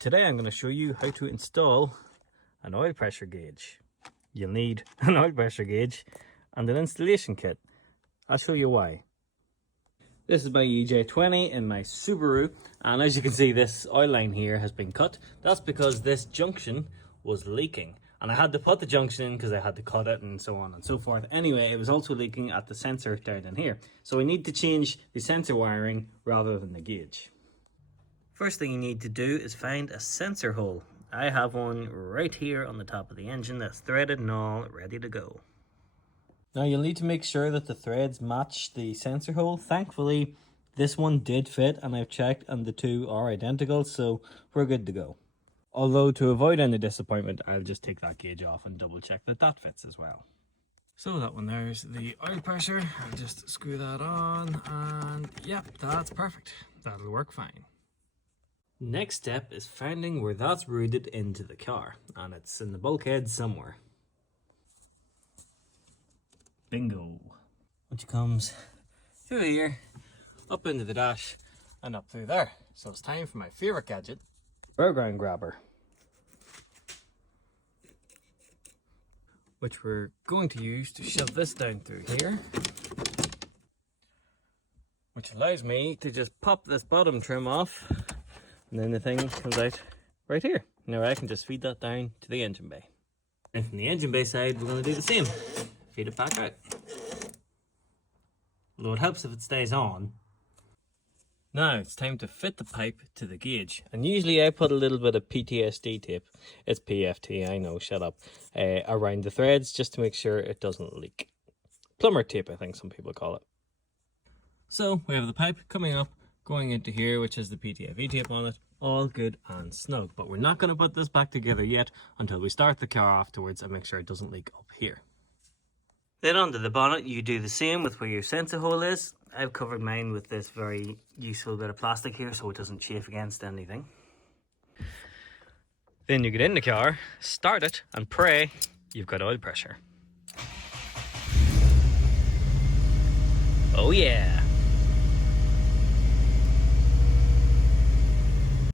Today I'm going to show you how to install an oil pressure gauge. You'll need an oil pressure gauge and an installation kit. I'll show you why. This is my EJ20 in my Subaru, and as you can see, this oil line here has been cut. That's because this junction was leaking, and I had to put the junction in because I had to cut it and so on and so forth. Anyway, it was also leaking at the sensor down in here, so we need to change the sensor wiring rather than the gauge. First thing you need to do is find a sensor hole. I have one right here on the top of the engine that's threaded and all ready to go. Now you'll need to make sure that the threads match the sensor hole. Thankfully, this one did fit and I've checked and the two are identical, so we're good to go. Although to avoid any disappointment, I'll just take that gauge off and double check that that fits as well. So that one there's the oil pressure. I'll just screw that on and yep, that's perfect. That'll work fine. Next step is finding where that's routed into the car, and it's in the bulkhead somewhere. Bingo! Which comes through here, up into the dash, and up through there. So it's time for my favourite gadget, burr ground grabber, which we're going to use to shove this down through here, which allows me to just pop this bottom trim off. And then the thing comes out right here. Now I can just feed that down to the engine bay. And from the engine bay side, we're going to do the same. Feed it back out. Although it helps if it stays on. Now it's time to fit the pipe to the gauge. And usually I put a little bit of PTSD tape. It's PFT, I know, shut up. Around the threads just to make sure it doesn't leak. Plumber tape, I think some people call it. So we have the pipe coming up, going into here, which has the PTFE tape on it, all good and snug. But we're not going to put this back together yet until we start the car afterwards and make sure it doesn't leak up here. Then onto the bonnet, you do the same with where your sensor hole is. I've covered mine with this very useful bit of plastic here so it doesn't chafe against anything. Then you get in the car, start it, and pray you've got oil pressure. Oh yeah!